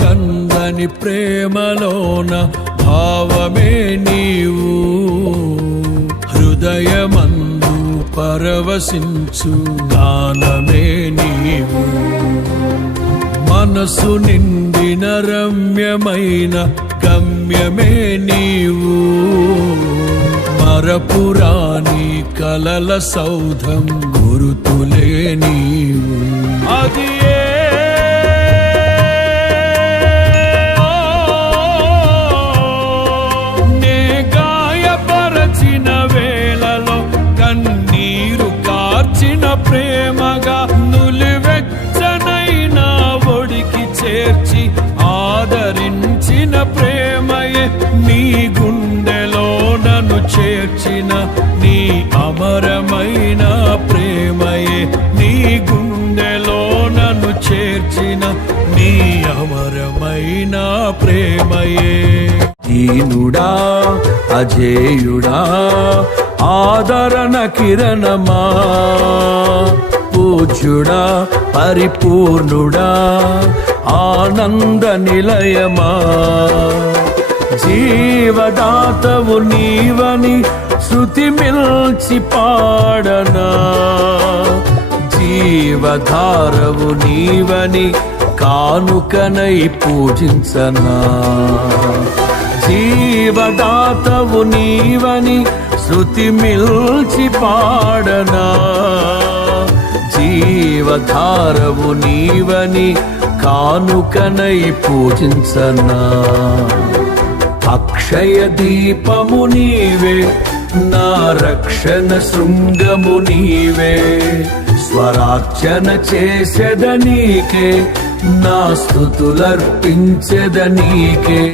కందని ప్రేమలోన భావమే నీవు, హృదయమందు పరవశించు గానమే నీవు. మనసు నిండిన రమ్యమైన గమ్యమే నీవు, మరపురాని కలల సౌధం గురుతులే నీవు. అది నే గాయపరచిన వేళలో కన్నీరు కార్చిన ప్రేమగా నులివెచ్చనైనా ఒడికి చేర్చి ఆదరించిన ప్రేమయే నీ గుండెలో నన్ను చేర్చిన నీ అమరమైన ప్రేమయే, నీ గుండెలో నన్ను చేర్చిన నీ అమరమైన ప్రేమయే. దీనుడా అజేయుడా ఆదరణ కిరణమా, పూజ్యుడా పరిపూర్ణుడా ఆనంద నిలయమా, జీవదాతవు నీవని శృతి మిల్చి పాడనా, జీవధారవు నీవని కానుకనై పూజించనా, జీవదాతవు నీవని శృతి మిల్చి పాడనా, జీవధారవు నీవని కానుకనై పూజించనా. అక్షయ దీపము నీవే, నా రక్షణ శృంగము నీవే, స్వరార్చన చేసెద నీకే, నా స్తుతులర్పించెద నీకే.